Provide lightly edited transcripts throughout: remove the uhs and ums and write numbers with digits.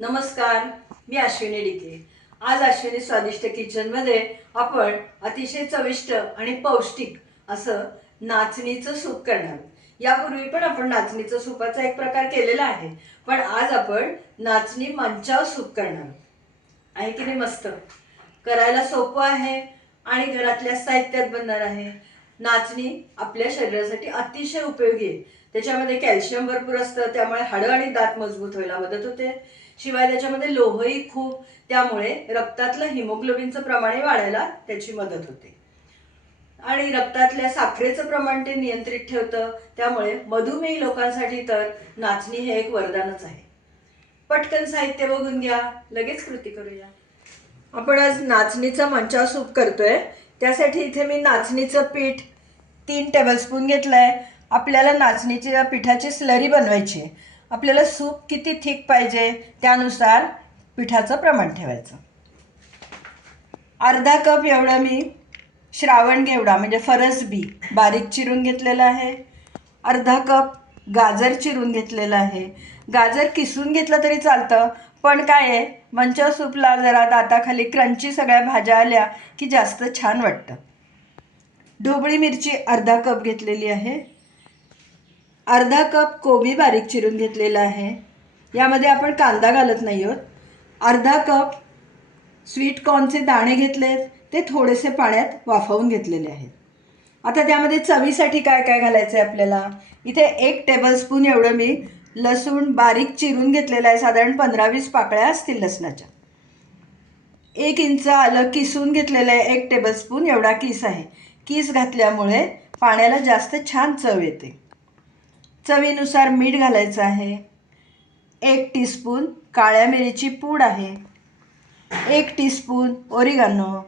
नमस्कार, मी अश्विनी डिके। आज अश्विनी स्वादिष्ट किचनमध्ये आपण अतिशय चविष्ट आणि पौष्टिक असं नाचणीचं सूप करणार आहोत। यापूर्वी पण आपण नाचणीचं सूपाचा एक प्रकार केलेला आहे, पण आज आपण नाचणी मंचाव सूप करणार आहोत। आहे की नाही मस्त? करायला सोपं आहे आणि घरातल्या साहित्यात बनणार आहे। नाचणी आपल्या शरीरासाठी अतिशय उपयोगी आहे। त्याच्यामध्ये कॅल्शियम भरपूर असतं, त्यामुळे हाडं आणि दात मजबूत व्हायला मदत होते। शिवाय त्याच्यामध्ये लोहही खूप, त्यामुळे रक्तातलं हिमोग्लोबिनचं प्रमाणही वाढायला त्याची मदत होते आणि रक्तातल्या साखरेचं प्रमाण ते नियंत्रित ठेवतं। त्यामुळे मधुमेही लोकांसाठी तर नाचणी हे एक वरदानच आहे। पटकन साहित्य बघून घ्या, लगेच कृती करूया। आपण आज नाचणीचा मंचाव सूप करतोय। त्यासाठी इथे मी नाचणीचं पीठ 3 टेबलस्पून घेतलंय। आपल्याला नाचणीच्या पिठाची स्लरी बनवायची आहे। आपल्याला सूप किती थिक पाहिजे त्यानुसार पिठाचं प्रमाण ठेवायचं। अर्धा कप एवढं मी श्रावण घेवडा म्हणजे फरसबी बारीक चिरून घेतलेला आहे। अर्धा कप गाजर चिरून घेतलेला आहे। गाजर किसून घेतलं तरी चालतं, पण काय आहे मंचाव सूपला जरा दाताखाली क्रंची सगळ्या भाज्या आल्या की जास्त छान वाटतं। ढोबळी मिरची अर्धा कप घेतलेली आहे। अर्धा कप कोबी बारीक चिरून घेतलेला आहे। यामध्ये आपण कांदा घालत नाही आहोत। अर्धा कप स्वीट कॉर्नचे दाणे घेतलेत, ते थोडेसे पाण्यात वाफवून घेतलेले आहेत। आता त्यामध्ये चवीसाठी काय काय घालायचं आहे आपल्याला, इथे 1 टेबलस्पून एवढं मी लसूण बारीक चिरून घेतलेलं आहे। साधारण 15-20 पाकळ्या असतील लसणाच्या। 1 इंच आलं किसून घेतलेलं आहे, 1 टेबलस्पून एवढा किस आहे। किस घातल्यामुळे पाण्याला जास्त छान चव येते। चवीनुसार मीठ घालायचं आहे। 1 टीस्पून काळ्या मिरीची पूड आहे। 1 टीस्पून ओरिगानो,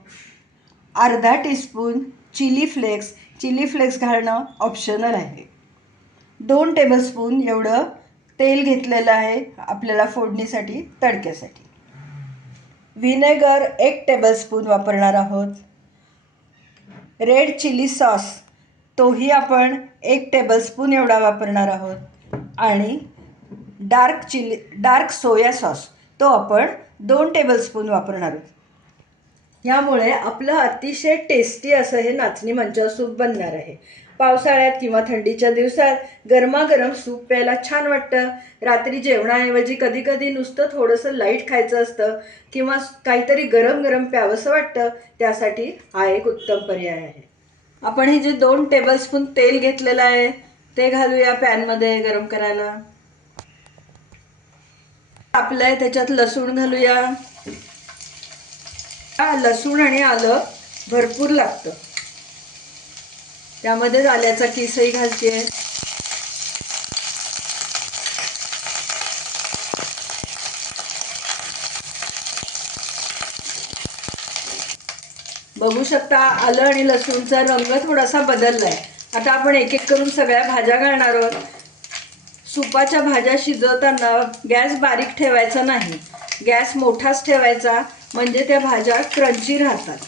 अर्धा teaspoon chili flakes. Chili flakes घालणं ऑप्शनल आहे। 2 टेबलस्पून एवढं तेल घेतलेलं आहे आपल्याला फोडणीसाठी, तडक्यासाठी। व्हिनेगर 1 टेबलस्पून वापरणार आहोत। रेड चिली सॉस तोही आपण 1 टेबलस्पून एवढा वापरणार आहोत आणि डार्क सोया सॉस तो आपण 2 टेबलस्पून वापरणार आहोत। यामुळे आपलं अतिशय टेस्टी असं हे नाचणी मंचाव सूप बनणार आहे। पावसाळ्यात किंवा थंडीच्या दिवसात गरमागरम सूप प्यायला छान वाटतं। रात्री जेवणाऐवजी कधी कधी नुसतं थोडंसं लाईट खायचं असतं किंवा काहीतरी गरम गरम प्यावंसं वाटतं, त्यासाठी हा एक उत्तम पर्याय आहे। आपण हे जे 2 टेबलस्पून तेल घेतलेलं आहे ते घालूया पॅनमध्ये गरम करायला। तापलंय, त्याच्यात लसूण घालूया। लसूण आणि आलं भरपूर लागतं, त्यामध्ये आल्याचा किसही घालते। बघू शकता आलं आणि लसूणचा रंग थोडासा बदललाय। आता आपण एक एक करून सगळ्या भाज्या घालणार आहोत। सुपाच्या भाज्या शिजवताना गॅस बारीक ठेवायचा नाही, गॅस मोठाच ठेवायचा, म्हणजे त्या भाज्या क्रंची राहतात।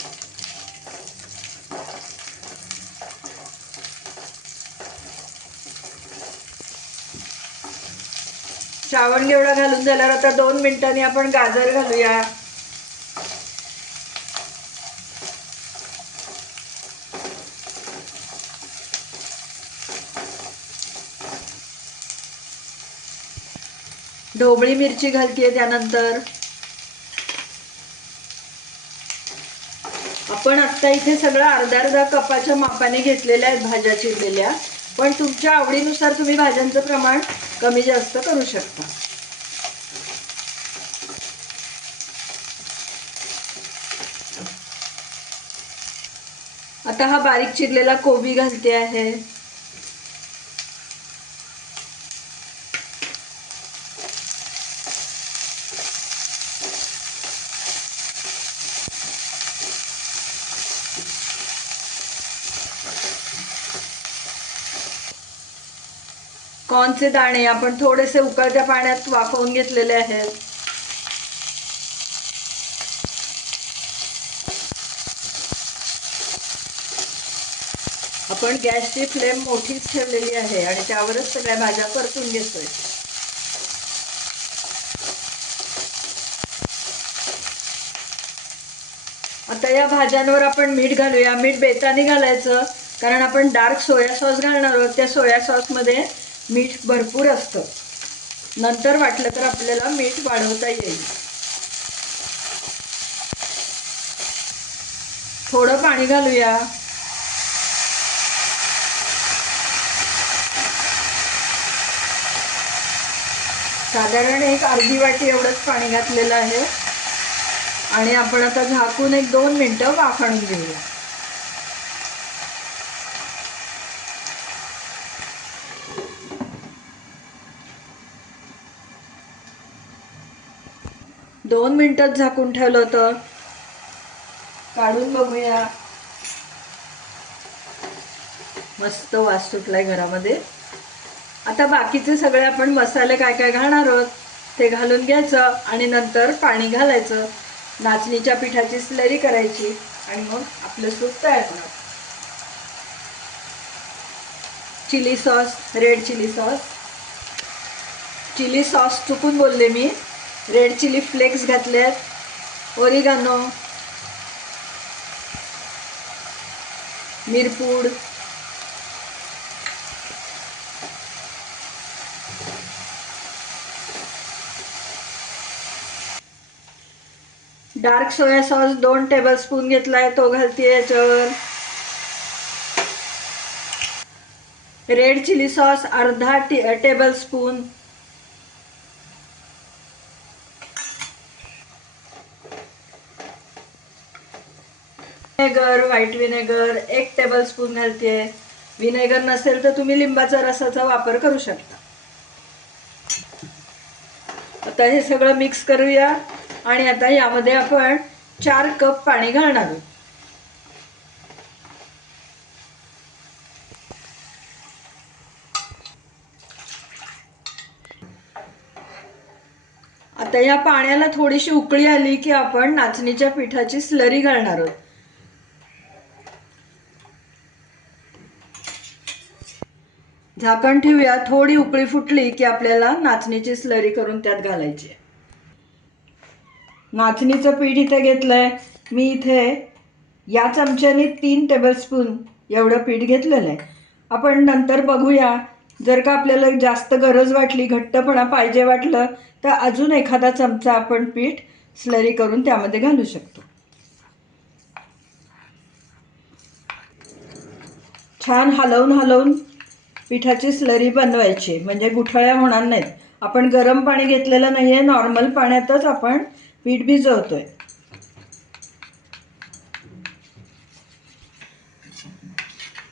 श्रावण घेवडा घालून झाल्यावर आता 2 मिनिटांनी आपण गाजर घालूया। ढोबळी मिरची घालते त्यानंतर। आपण आत्ता इथे सगळं अर्धा कपाच्या मापाने घेतलेल्या आहेत भाज्या चिरलेल्या, पण तुमच्या आवडीनुसार तुम्ही भाज्यांचं प्रमाण कमी जास्त करू शकता। आता हा बारीक चिरलेला कोबी घालते आहे। कॉर्नचे दाणे आपण थोडेसे उकळत्या पाण्यात वाफवून घेतलेले आहेत। आपण गॅसची फ्लेम मोठीच ठेवलेली आहे आणि त्यावरच सगळ्या भाज्या परतून घेतोय। आता या भाज्यांवर आपण मीठ घालूया. मीठ बेताने घालायचं, कारण आपण डार्क सोया सॉस घालणार आहोत. त्या सोया सॉसमध्ये मीठ भरपूर असतं. नंतर वाटलं तर आपल्याला मीठ वाढवता येईल. थोडं पाणी घालूया. साधारण एक अर्धी वाटी एवढंच पाणी घातलेलं आहे. आणि आपण आता झाकून एक 2 मिनिटं वाफवून घेऊया. दोन मिनिटात झाकून ठेवलं होतं. काढून बघूया. मस्त वास सुटलाय घरामध्ये. आता बाकीचे सगळे आपण मसाले काय काय घालणार आहोत ते घालून घ्यायचं आणि नंतर पाणी घालायचं. नाचणीच्या पिठाची स्लरी करायची आणि मग आपलं सूप तयार होणार. Chili sauce, red chili sauce. Chili sauce चुकून बोलले मी. रेड चिली फ्लेक्स घातलेत. ओरिगानो, मिरपूड, डार्क सोया सॉस 2 टेबलस्पून घेतलाय, तो घालते याच्यावर. रेड चिली सॉस अर्धा tablespoon. Vinegar, white vinegar 1 tablespoon घालते. विनेगर नसेल तर तुम्ही लिंबाचा रसाचा वापर करू शकता. आता हे सगळं मिक्स करूया आणि आता यामध्ये आपण 4 कप पाणी घालणार आहोत. आता या पाण्याला थोडीशी उकळी आली की आपण नाचणीच्या पिठाची स्लरी घालणार आहोत. झाकण ठेवूया. थोडी उकळी फुटली की आपल्याला नाचणीची स्लरी करून त्यात घालायची. नाचणीचं पीठ इथे घेतलंय मी. इथे या चमच्याने 3 टेबलस्पून एवढं पीठ घेतलेलं आहे. आपण नंतर बघूया, जर का आपल्याला जास्त गरज वाटली, घट्टपणा पाहिजे वाटलं तर अजून एखादा चमचा आपण पीठ स्लरी करून त्यामध्ये घालू शकतो. छान हलवून पिठाची स्लरी बनवायची, म्हणजे गुठळ्या होणार नाहीत. आपण गरम पाणी घेतलेलं नाही आहे, नॉर्मल पाण्यातच आपण पीठ भिजवतोय.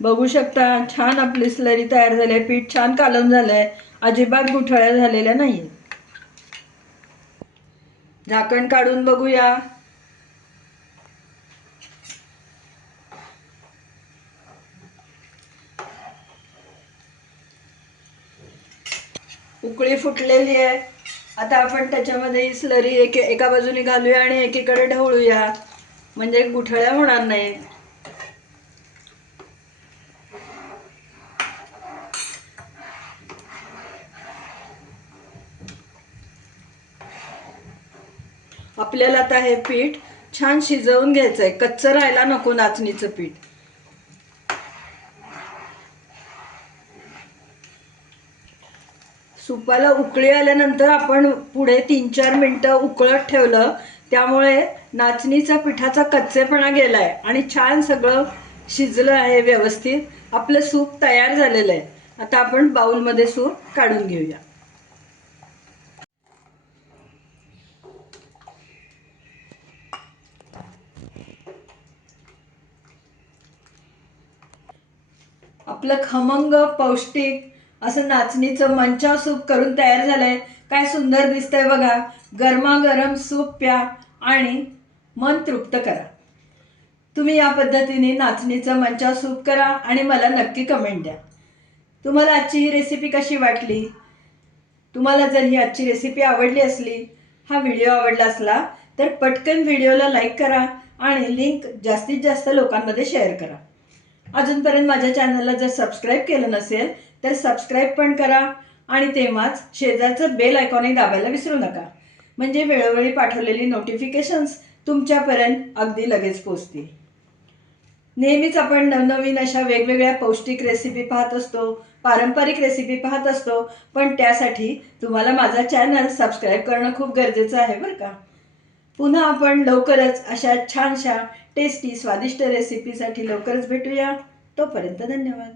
बघू शकता छान आपली स्लरी तयार झाली आहे. पीठ छान कालवून झालंय. अजिबात गुठळ्या झालेल्या नाही. झाकण काढून बघूया. उकळी फुटलेली आहे. आता आपण त्याच्यामध्ये स्लरी एका बाजूने घालूया आणि एकीकडे ढवळूया, म्हणजे गुठळ्या होणार नाहीत. आपल्याला आता हे पीठ छान शिजवून घ्यायचंय. कच्चं राहायला नको नाचणीचं पीठ. सुपाला उकळी आल्यानंतर आपण पुढे 3-4 मिनिटं उकळत ठेवलं, त्यामुळे नाचणीचा पिठाचा कच्चेपणा गेलाय आणि छान सगळं शिजलं आहे व्यवस्थित. आपलं सूप तयार झालेलं आहे. आता आपण बाउलमध्ये सूप काढून घेऊया. आपलं खमंग पौष्टिक असं नाचणीचं मंचाव सूप करून तयार झालंय. काय सुंदर दिसतंय बघा. गरमागरम सूप प्या आणि मन तृप्त करा. तुम्ही या पद्धतीने नाचणीचं मंचाव सूप करा आणि मला नक्की कमेंट द्या. तुम्हाला आजची ही रेसिपी कशी वाटली? तुम्हाला जर ही आजची रेसिपी आवडली असली, हा व्हिडिओ आवडला असला तर पटकन व्हिडिओला लाईक करा आणि लिंक जास्तीत जास्त लोकांमध्ये शेअर करा. अजूनपर्यंत माझ्या चॅनलला जर सबस्क्राईब केलं नसेल तर सबस्क्राईब पण करा आणि तेव्हाच शेजारचं बेल आयकॉनही दाबायला विसरू नका, म्हणजे वेळोवेळी पाठवलेली नोटिफिकेशन्स तुमच्यापर्यंत अगदी लगेच पोचतील. नेहमीच आपण नवनवीन अशा वेगवेगळ्या पौष्टिक रेसिपी पाहत असतो, पारंपरिक रेसिपी पाहत असतो, पण त्यासाठी तुम्हाला माझा चॅनल सबस्क्राईब करणं खूप गरजेचं आहे बरं का. पुन्हा आपण लवकरच अशा छानशा टेस्टी स्वादिष्ट रेसिपीसाठी लवकरच भेटूया. तोपर्यंत धन्यवाद.